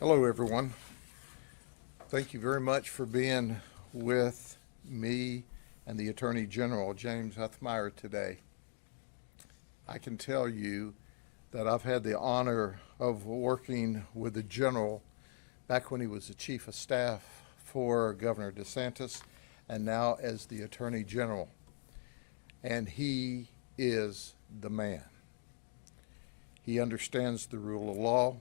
Hello, everyone. Thank you very much for being with me and the Attorney General, James Huthmeyer, today. I can tell you that I've had the honor of working with the General back when he was the Chief of Staff for Governor DeSantis and now as the Attorney General. And he is the man. He understands the rule of law.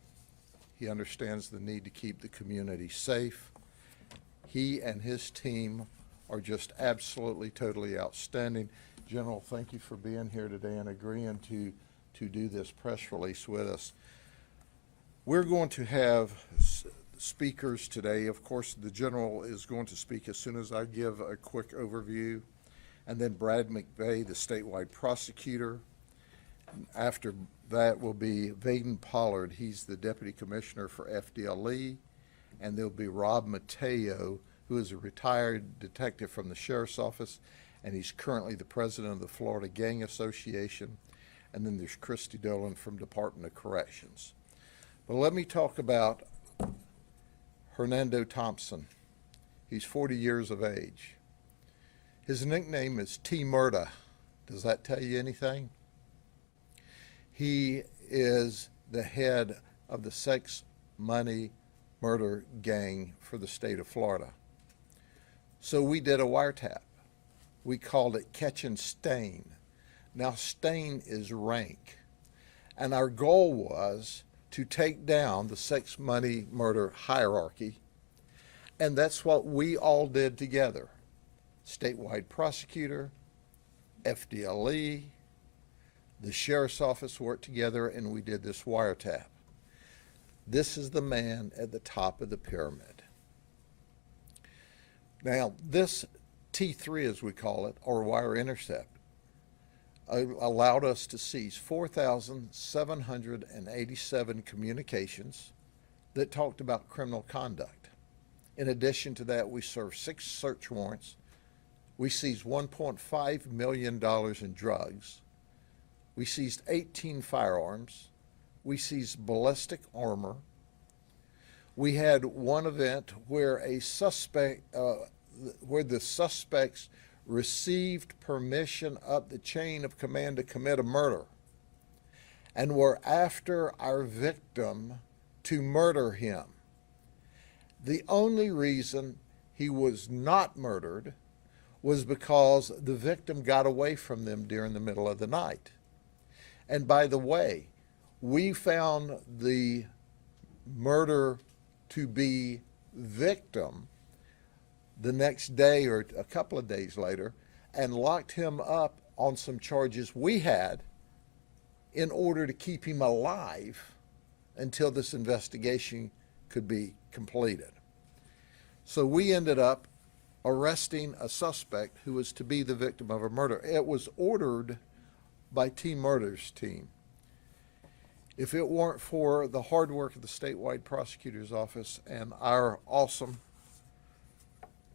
He understands the need to keep the community safe. He and his team are just absolutely, totally outstanding. General, thank you for being here today and agreeing to do this press release with us. We're going to have speakers today. Of course, the General is going to speak as soon as I give a quick overview. And then Brad McVeigh, the statewide prosecutor. After that will be Vaden Pollard. He's the Deputy Commissioner for FDLE. And there'll be Rob Mateo, who is a retired detective from the Sheriff's Office, and he's currently the president of the Florida Gang Association. And then there's Christy Dolan from Department of Corrections. But let me talk about Hernando Thompson. He's 40 years of age. His nickname is T-Murda. Does that tell you anything? He is the head of the sex, money, murder gang for the state of Florida. So we did a wiretap. We called it Catch and Stain. Now stain is rank. And our goal was to take down the sex, money, murder hierarchy. And that's what we all did together. Statewide prosecutor, FDLE, the Sheriff's Office worked together, and we did this wiretap. This is the man at the top of the pyramid. Now, this T3, as we call it, or wire intercept, allowed us to seize 4,787 communications that talked about criminal conduct. In addition to that, we served 6 search warrants. We seized $1.5 million in drugs. We seized 18 firearms. We seized ballistic armor. We had one event where the suspects received permission up the chain of command to commit a murder and were after our victim to murder him. The only reason he was not murdered was because the victim got away from them during the middle of the night. And by the way, we found the murder to be victim the next day or a couple of days later and locked him up on some charges we had in order to keep him alive until this investigation could be completed. So we ended up arresting a suspect who was to be the victim of a murder. It was ordered by T-Murda's team. If it weren't for the hard work of the statewide prosecutor's office and our awesome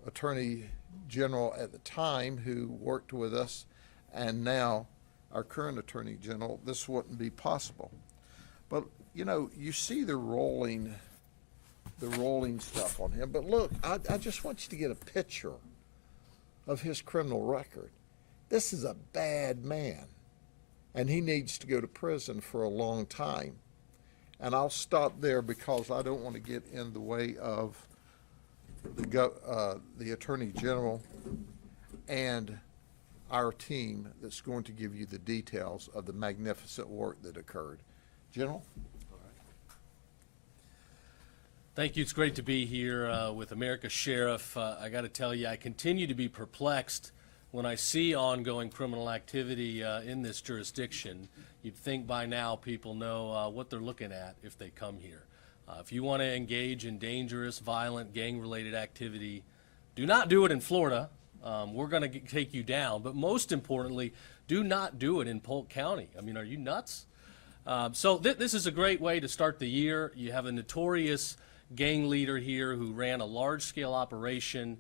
Attorney General at the time who worked with us, and now our current Attorney General, this wouldn't be possible. But you know, you see the rolling stuff on him. But look, I just want you to get a picture of his criminal record. This is a bad man, and he needs to go to prison for a long time. And I'll stop there because I don't want to get in the way of the Attorney General and our team that's going to give you the details of the magnificent work that occurred. General? Thank you. It's great to be here with America's Sheriff. I got to tell you, I continue to be perplexed when I see ongoing criminal activity in this jurisdiction. You'd think by now people know what they're looking at if they come here. If you want to engage in dangerous, violent, gang-related activity, do not do it in Florida. We're going to take you down. But most importantly, do not do it in Polk County. I mean, are you nuts? So this is a great way to start the year. You have a notorious gang leader here who ran a large-scale operation,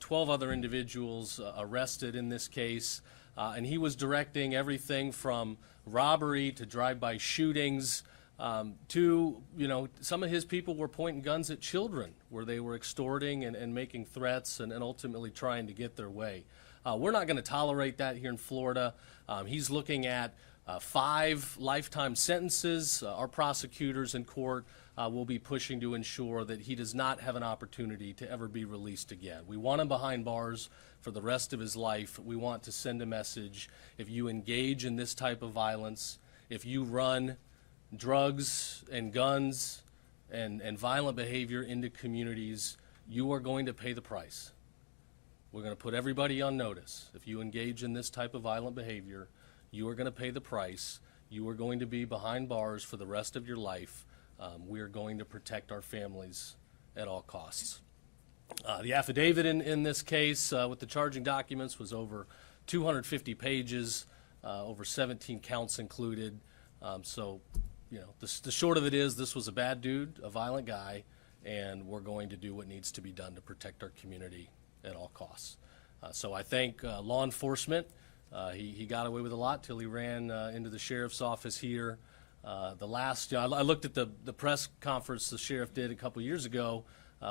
12 other individuals arrested in this case, and he was directing everything from robbery to drive-by shootings, To, some of his people were pointing guns at children where they were extorting and making threats and ultimately trying to get their way. We're not going to tolerate that here in Florida. He's looking at 5 lifetime sentences. Our prosecutors in court will be pushing to ensure that he does not have an opportunity to ever be released again. We want him behind bars for the rest of his life. We want to send a message. If you engage in this type of violence, if you run drugs and guns and violent behavior into communities, you are going to pay the price. We're going to put everybody on notice. If you engage in this type of violent behavior, you are going to pay the price. You are going to be behind bars for the rest of your life. We are going to protect our families at all costs. The affidavit in this case with the charging documents was over 250 pages, over 17 counts included. The short of it is this was a bad dude, a violent guy, and we're going to do what needs to be done to protect our community at all costs. So I thank law enforcement. He got away with a lot till he ran into the sheriff's office here. I looked at the press conference the sheriff did a couple years ago.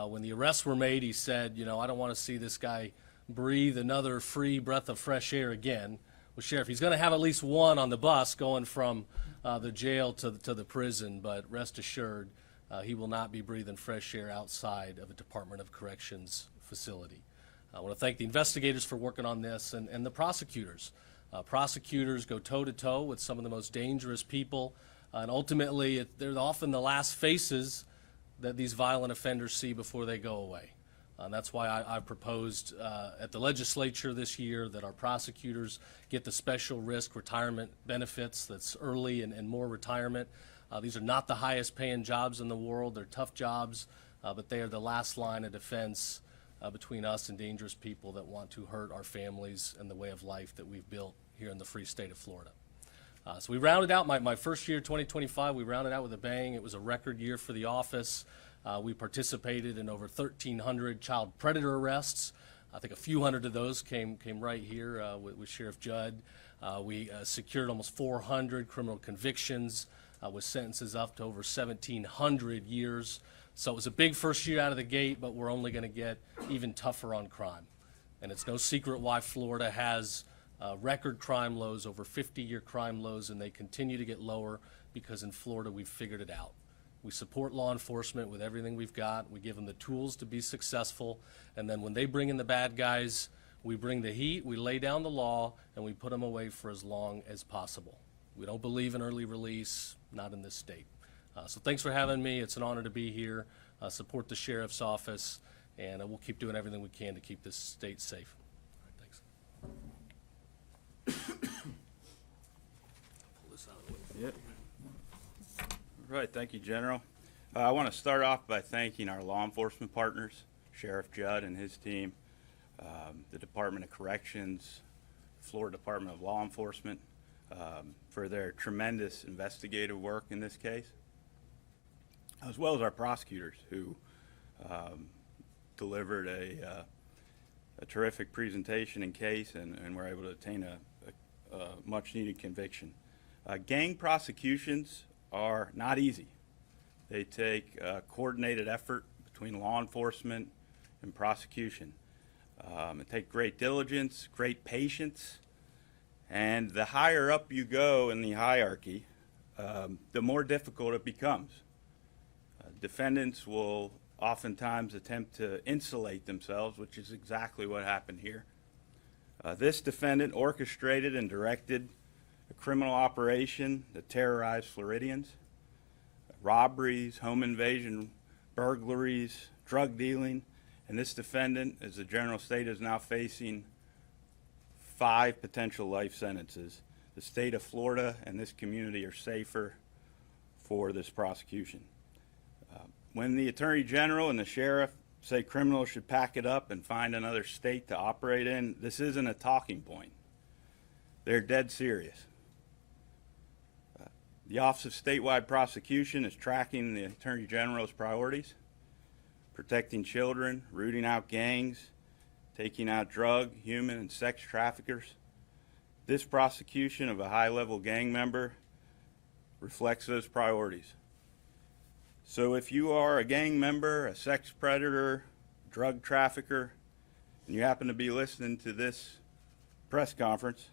When the arrests were made, he said, I don't want to see this guy breathe another free breath of fresh air again. Well, Sheriff, he's going to have at least one on the bus going from the jail to the prison, but rest assured, he will not be breathing fresh air outside of a Department of Corrections facility. I want to thank the investigators for working on this and the prosecutors. Prosecutors go toe-to-toe with some of the most dangerous people, and ultimately they're often the last faces that these violent offenders see before they go away. That's why I've proposed at the legislature this year that our prosecutors get the special risk retirement benefits. That's early and more retirement. These are not the highest paying jobs in the world. They're tough jobs, but they are the last line of defense between us and dangerous people that want to hurt our families and the way of life that we've built here in the free state of Florida. So we rounded out my first year, 2025, we rounded out with a bang. It was a record year for the office. We participated in over 1,300 child predator arrests. I think a few hundred of those came right here with Sheriff Judd. We secured almost 400 criminal convictions with sentences up to over 1,700 years. So it was a big first year out of the gate, but we're only going to get even tougher on crime. And it's no secret why Florida has record crime lows, over 50-year crime lows, and they continue to get lower because in Florida we've figured it out. We support law enforcement with everything we've got. We give them the tools to be successful. And then when they bring in the bad guys, we bring the heat, we lay down the law, and we put them away for as long as possible. We don't believe in early release, not in this state. So thanks for having me. It's an honor to be here. Support the sheriff's office, and we'll keep doing everything we can to keep this state safe. All right, thanks. Pull this out of the way. Yep. All right, thank you, General. I want to start off by thanking our law enforcement partners, Sheriff Judd and his team, the Department of Corrections, Florida Department of Law Enforcement, for their tremendous investigative work in this case, as well as our prosecutors who delivered a terrific presentation and case and were able to obtain a much-needed conviction. Gang prosecutions are not easy. They take coordinated effort between law enforcement and prosecution. It takes great diligence, great patience, and the higher up you go in the hierarchy, the more difficult it becomes. Defendants will oftentimes attempt to insulate themselves, which is exactly what happened here. This defendant orchestrated and directed a criminal operation that terrorized Floridians. Robberies, home invasion, burglaries, drug dealing, and this defendant, as the General State, is now facing 5 potential life sentences. The state of Florida and this community are safer for this prosecution. When the Attorney General and the Sheriff say criminals should pack it up and find another state to operate in, this isn't a talking point. They're dead serious. The Office of Statewide Prosecution is tracking the Attorney General's priorities, protecting children, rooting out gangs, taking out drug, human, and sex traffickers. This prosecution of a high-level gang member reflects those priorities. So if you are a gang member, a sex predator, drug trafficker, and you happen to be listening to this press conference,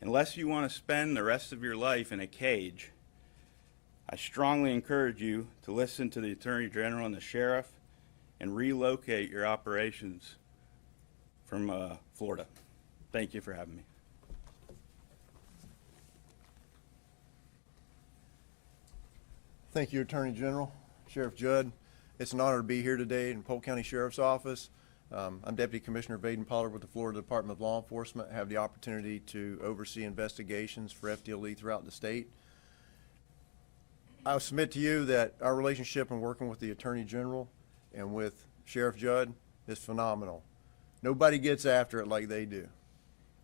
unless you want to spend the rest of your life in a cage, I strongly encourage you to listen to the Attorney General and the Sheriff and relocate your operations from Florida. Thank you for having me. Thank you, Attorney General, Sheriff Judd. It's an honor to be here today in Polk County Sheriff's Office. I'm Deputy Commissioner Vaden Pollard with the Florida Department of Law Enforcement. I have the opportunity to oversee investigations for FDLE throughout the state. I'll submit to you that our relationship in working with the Attorney General and with Sheriff Judd is phenomenal. Nobody gets after it like they do.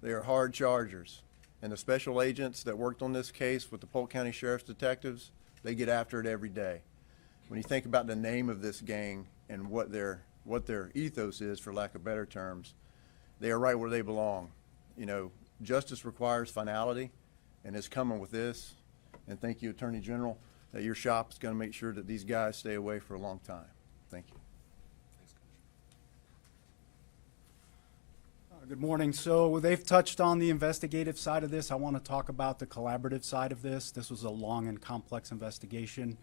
They are hard chargers. And the special agents that worked on this case with the Polk County Sheriff's detectives, they get after it every day. When you think about the name of this gang and what their ethos is, for lack of better terms, they are right where they belong. You know, justice requires finality, and it's coming with this. And thank you, Attorney General, that your shop is going to make sure that these guys stay away for a long time. Thank you. Good morning. So they've touched on the investigative side of this. I want to talk about the collaborative side of this. This was a long and complex investigation.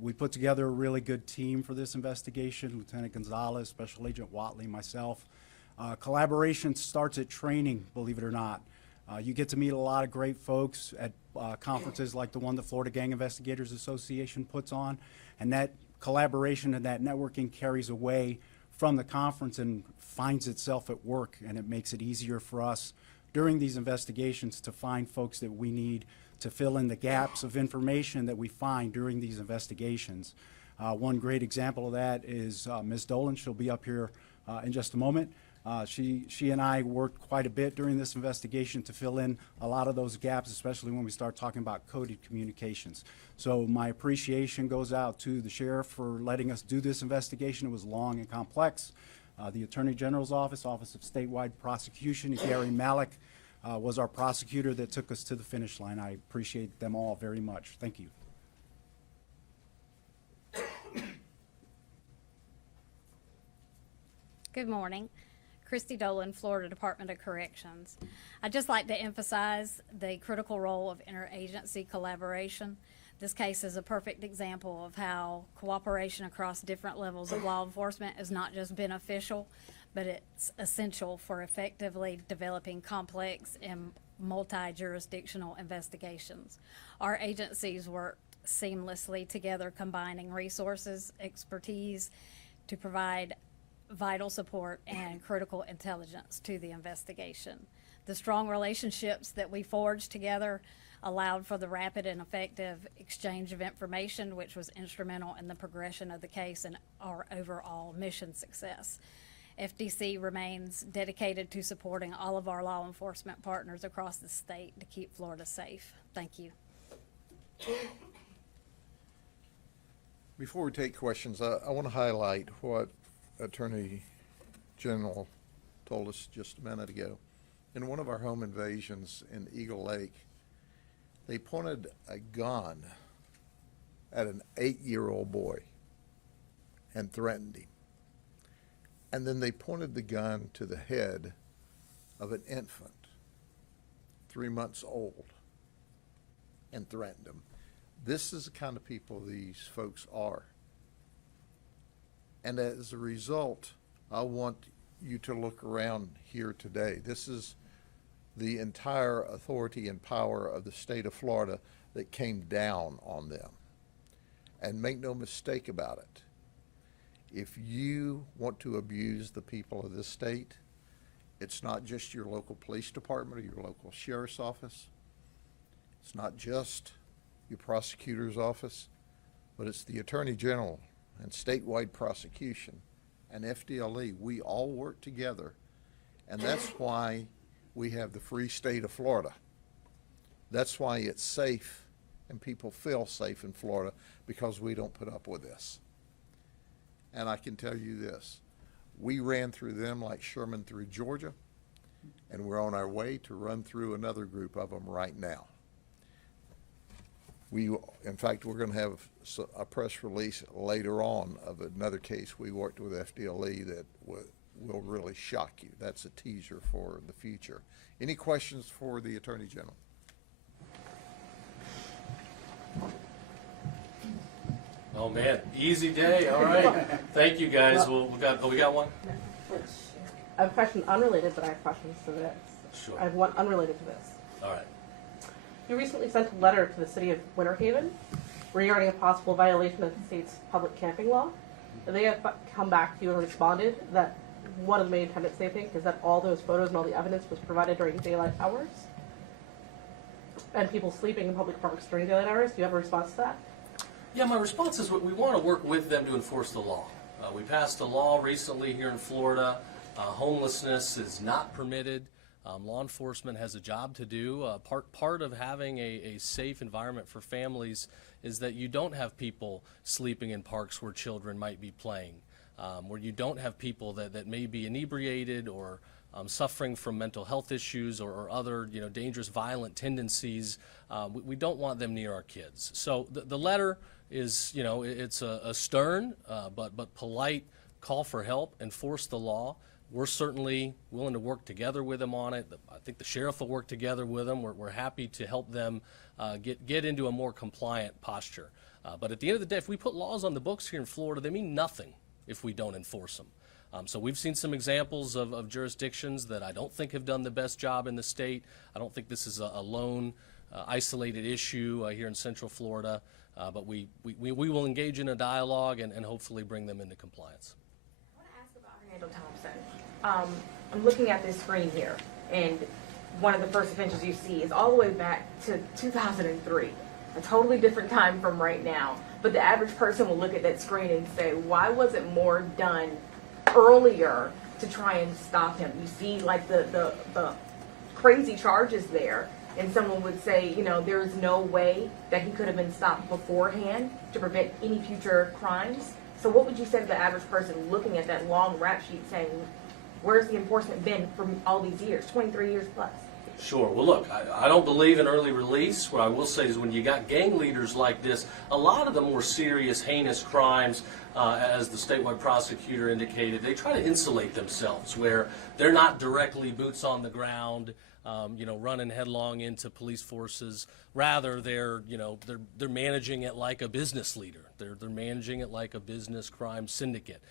We put together a really good team for this investigation, Lieutenant Gonzalez, Special Agent Watley, myself. Collaboration starts at training, believe it or not. You get to meet a lot of great folks at conferences like the one the Florida Gang Investigators Association puts on, and that collaboration and that networking carries away from the conference and finds itself at work, and it makes it easier for us during these investigations to find folks that we need to fill in the gaps of information that we find during these investigations. One great example of that is Ms. Dolan. She'll be up here in just a moment. She and I worked quite a bit during this investigation to fill in a lot of those gaps, especially when we start talking about coded communications. So my appreciation goes out to the sheriff for letting us do this investigation. It was long and complex. The Attorney General's Office of Statewide Prosecution, Gary Malik, was our prosecutor that took us to the finish line. I appreciate them all very much. Thank you. Good morning. Christy Dolan, Florida Department of Corrections. I'd just like to emphasize the critical role of interagency collaboration. This case is a perfect example of how cooperation across different levels of law enforcement is not just beneficial, but it's essential for effectively developing complex and multi-jurisdictional investigations. Our agencies work seamlessly together, combining resources, expertise to provide vital support and critical intelligence to the investigation. The strong relationships that we forged together allowed for the rapid and effective exchange of information, which was instrumental in the progression of the case and our overall mission success. FDC remains dedicated to supporting all of our law enforcement partners across the state to keep Florida safe. Thank you. Before we take questions, I want to highlight what Attorney General told us just a minute ago. In one of our home invasions in Eagle Lake, they pointed a gun at an 8-year-old boy and threatened him. And then they pointed the gun to the head of an infant, 3 months old, and threatened him. This is the kind of people these folks are. And as a result, I want you to look around here today. This is the entire authority and power of the state of Florida that came down on them. And make no mistake about it. If you want to abuse the people of this state, it's not just your local police department or your local sheriff's office. It's not just your prosecutor's office, but it's the Attorney General and statewide prosecution and FDLE. We all work together, and that's why we have the free state of Florida. That's why it's safe and people feel safe in Florida, because we don't put up with this. And I can tell you this, we ran through them like Sherman through Georgia, and we're on our way to run through another group of them right now. In fact, we're going to have a press release later on of another case we worked with FDLE that will really shock you. That's a teaser for the future. Any questions for the Attorney General? Oh, man, easy day, all right. Thank you, guys. We got one? I have a question unrelated, but I have questions to this. Sure. I have one unrelated to this. All right. You recently sent a letter to the city of Winter Haven regarding a possible violation of the state's public camping law. And they have come back to you and responded that one of the main tenets they think is that all those photos and all the evidence was provided during daylight hours and people sleeping in public parks during daylight hours. Do you have a response to that? Yeah, my response is we want to work with them to enforce the law. We passed a law recently here in Florida. Homelessness is not permitted. Law enforcement has a job to do. Part of having a safe environment for families is that you don't have people sleeping in parks where children might be playing, where you don't have people that may be inebriated or suffering from mental health issues or other dangerous violent tendencies. We don't want them near our kids. So the letter is, it's a stern but polite call for help, enforce the law. We're certainly willing to work together with them on it. I think the sheriff will work together with them. We're happy to help them get into a more compliant posture. But at the end of the day, if we put laws on the books here in Florida, they mean nothing if we don't enforce them. So we've seen some examples of jurisdictions that I don't think have done the best job in the state. I don't think this is a lone, isolated issue here in Central Florida. But we will engage in a dialogue and hopefully bring them into compliance. I want to ask about Randall Thompson. I'm looking at this screen here, and one of the first offenses you see is all the way back to 2003, a totally different time from right now. But the average person will look at that screen and say, why wasn't more done earlier to try and stop him? You see, like, the crazy charges there, and someone would say, there's no way that he could have been stopped beforehand to prevent any future crimes. So what would you say to the average person looking at that long rap sheet saying, where's the enforcement been for all these years, 23 years plus? Sure. Well, look, I don't believe in early release. What I will say is when you got gang leaders like this, a lot of the more serious, heinous crimes, as the statewide prosecutor indicated, they try to insulate themselves where they're not directly boots on the ground, running headlong into police forces. Rather, they're managing it like a business leader. They're managing it like a business crime syndicate.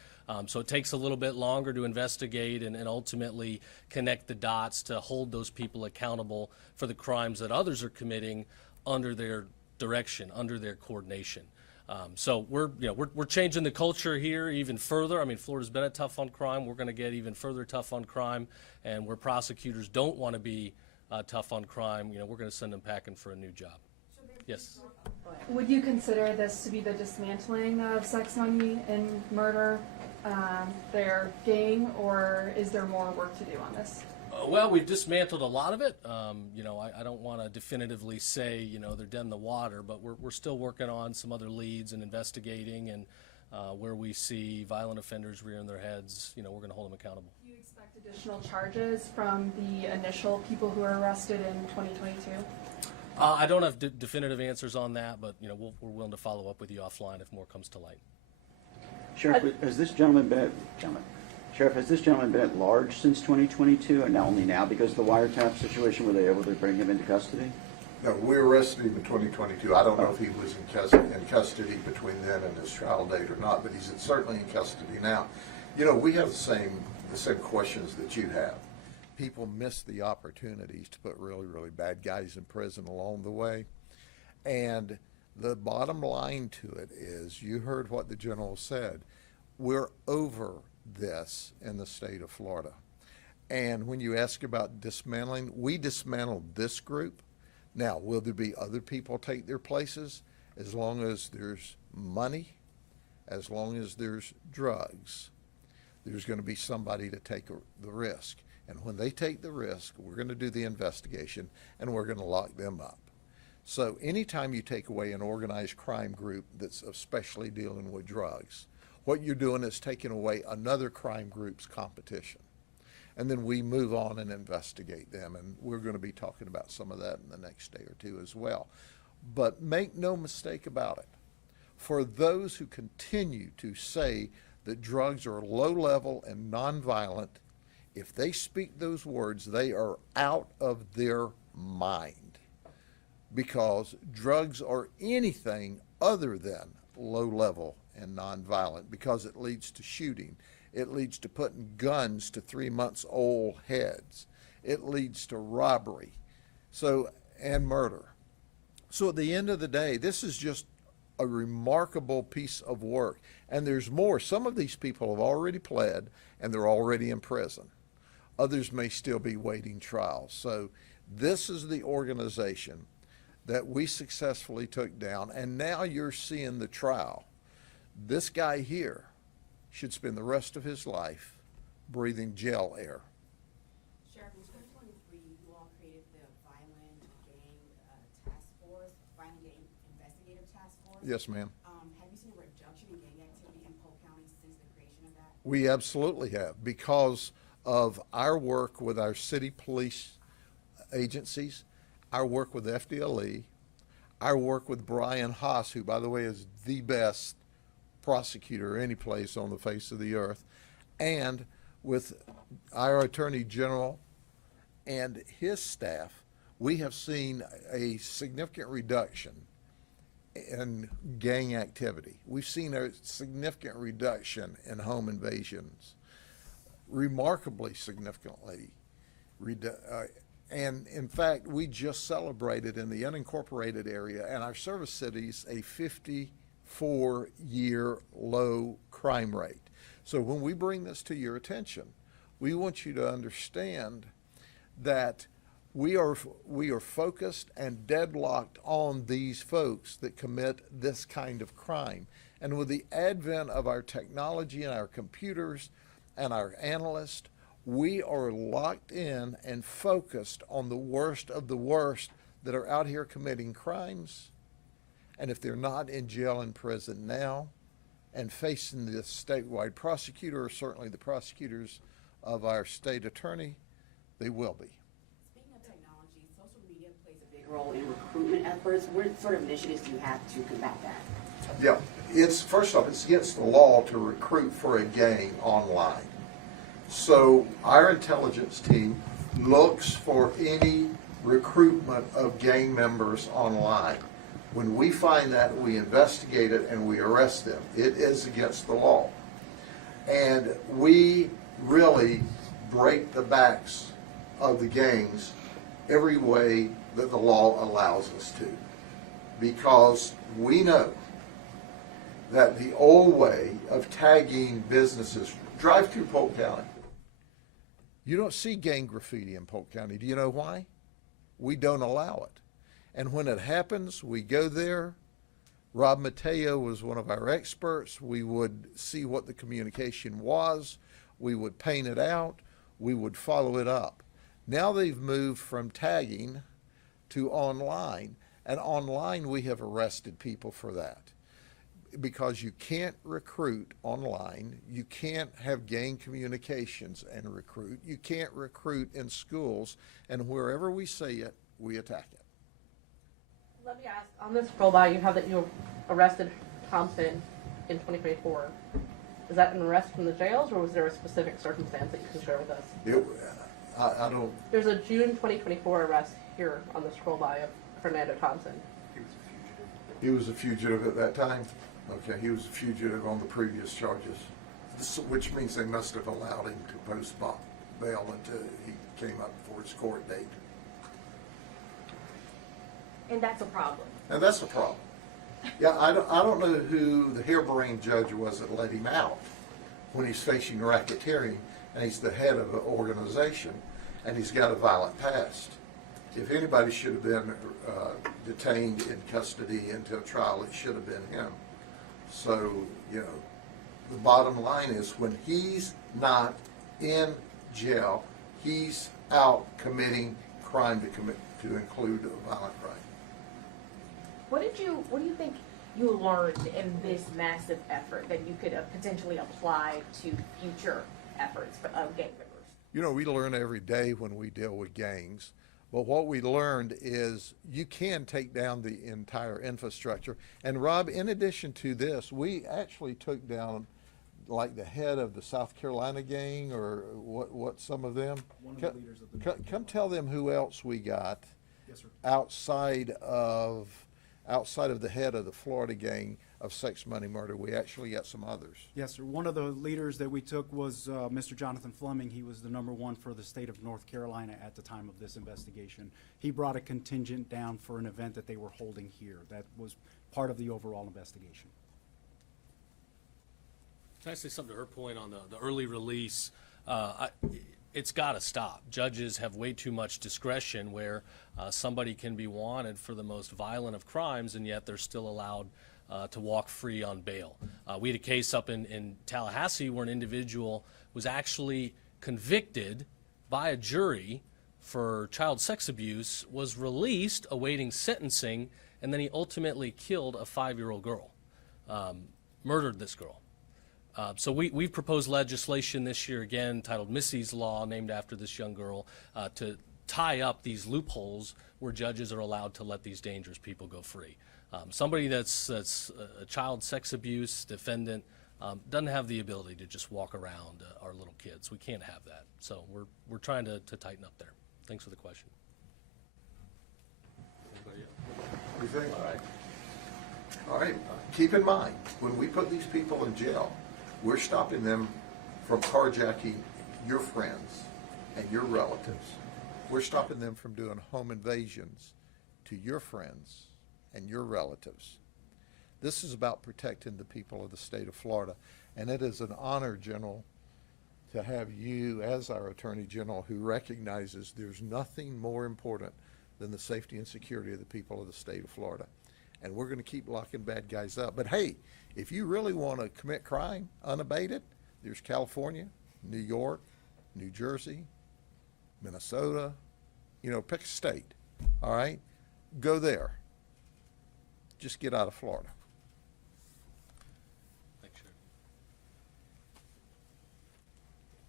So it takes a little bit longer to investigate and ultimately connect the dots to hold those people accountable for the crimes that others are committing under their direction, under their coordination. So we're changing the culture here even further. I mean, Florida's been a tough on crime. We're going to get even further tough on crime. And where prosecutors don't want to be tough on crime, we're going to send them packing for a new job. Yes. Would you consider this to be the dismantling of sex, money, and murder, their gang, or is there more work to do on this? Well, we've dismantled a lot of it. I don't want to definitively say, they're dead in the water, but we're still working on some other leads and investigating, and where we see violent offenders rearing their heads, we're going to hold them accountable. Do you expect additional charges from the initial people who were arrested in 2022? I don't have definitive answers on that, but we're willing to follow up with you offline if more comes to light. Sheriff, has this gentleman been at large since 2022, and now only now because of the wiretap situation were they able to bring him into custody? No, we arrested him in 2022. I don't know if he was in custody between then and his trial date or not, but he's certainly in custody now. We have the same questions that you have. People miss the opportunities to put really, really bad guys in prison along the way. And the bottom line to it is, you heard what the general said, we're over this in the state of Florida. And when you ask about dismantling, we dismantled this group. Now, will there be other people take their places? As long as there's money, as long as there's drugs, there's going to be somebody to take the risk. And when they take the risk, we're going to do the investigation and we're going to lock them up. So anytime you take away an organized crime group that's especially dealing with drugs, what you're doing is taking away another crime group's competition. And then we move on and investigate them, and we're going to be talking about some of that in the next day or two as well. But make no mistake about it. For those who continue to say that drugs are low level and nonviolent, if they speak those words, they are out of their mind. Because drugs are anything other than low level and nonviolent, because it leads to shooting. It leads to putting guns to 3 months old heads. It leads to robbery, and murder. So at the end of the day, this is just a remarkable piece of work. And there's more. Some of these people have already pled and they're already in prison. Others may still be waiting trial. So this is the organization that we successfully took down, and now you're seeing the trial. This guy here should spend the rest of his life breathing jail air. Sheriff, in 2023, you all created the Violent Gang Task Force, Violent Gang Investigative Task Force. Yes, ma'am. Have you seen a reduction in gang activity in Polk County since the creation of that? We absolutely have, because of our work with our city police agencies, our work with FDLE, our work with Brian Haas, who, by the way, is the best prosecutor any place on the face of the earth, and with our Attorney General and his staff, we have seen a significant reduction in gang activity. We've seen a significant reduction in home invasions, remarkably significantly. And in fact, we just celebrated in the unincorporated area and our service cities a 54-year low crime rate. So when we bring this to your attention, we want you to understand that we are focused and deadlocked on these folks that commit this kind of crime. And with the advent of our technology and our computers and our analysts, we are locked in and focused on the worst of the worst that are out here committing crimes. And if they're not in jail and prison now and facing the statewide prosecutor, or certainly the prosecutors of our state attorney, they will be. Speaking of technology, social media plays a big role in recruitment efforts. What sort of initiatives do you have to combat that? Yeah, first off, it's against the law to recruit for a gang online. So our intelligence team looks for any recruitment of gang members online. When we find that, we investigate it and we arrest them. It is against the law. And we really break the backs of the gangs every way that the law allows us to. Because we know that the old way of tagging businesses, drive through Polk County. You don't see gang graffiti in Polk County. Do you know why? We don't allow it. And when it happens, we go there. Rob Mateo was one of our experts. We would see what the communication was. We would paint it out. We would follow it up. Now they've moved from tagging to online. And online, we have arrested people for that. Because you can't recruit online, you can't have gang communications and recruit, you can't recruit in schools, and wherever we see it, we attack it. Let me ask, on this scroll by, you have that you arrested Thompson in 2024. Is that an arrest from the jails, or was there a specific circumstance that you can share with us? I don't. There's a June 2024 arrest here on the scroll by of Fernando Thompson. He was a fugitive at that time? Okay, he was a fugitive on the previous charges, which means they must have allowed him to post bail until he came up for his court date. And that's a problem. And that's a problem. Yeah, I don't know who the harebrained judge was that let him out when he's facing racketeering and he's the head of an organization and he's got a violent past. If anybody should have been detained in custody until trial, it should have been him. So, you know, the bottom line is when he's not in jail, he's out committing crime to include a violent crime. What do you think you learned in this massive effort that you could potentially apply to future efforts of gang members? You know, we learn every day when we deal with gangs. But what we learned is you can take down the entire infrastructure. And Rob, in addition to this, we actually took down like the head of the South Carolina gang, or what some of them. One of the leaders of the Come tell them who else we got Yes, sir. outside of the head of the Florida gang of sex, money, murder. We actually got some others. Yes, sir. One of the leaders that we took was Mr. Jonathan Fleming. He was the #1 for the state of North Carolina at the time of this investigation. He brought a contingent down for an event that they were holding here. That was part of the overall investigation. Can I say something to her point on the early release? It's got to stop. Judges have way too much discretion where somebody can be wanted for the most violent of crimes, and yet they're still allowed to walk free on bail. We had a case up in Tallahassee where an individual was actually convicted by a jury for child sex abuse, was released awaiting sentencing, and then he ultimately killed a 5-year-old girl, murdered this girl. So we've proposed legislation this year again titled Missy's Law, named after this young girl, to tie up these loopholes where judges are allowed to let these dangerous people go free. Somebody that's a child sex abuse defendant doesn't have the ability to just walk around our little kids. We can't have that. So we're trying to tighten up there. Thanks for the question. Anybody else? You think? All right. Keep in mind, when we put these people in jail, we're stopping them from carjacking your friends and your relatives. We're stopping them from doing home invasions to your friends and your relatives. This is about protecting the people of the state of Florida. And it is an honor, General, to have you as our Attorney General who recognizes there's nothing more important than the safety and security of the people of the state of Florida. And we're going to keep locking bad guys up. But hey, if you really want to commit crime unabated, there's California, New York, New Jersey, Minnesota, pick a state, all right? Go there. Just get out of Florida.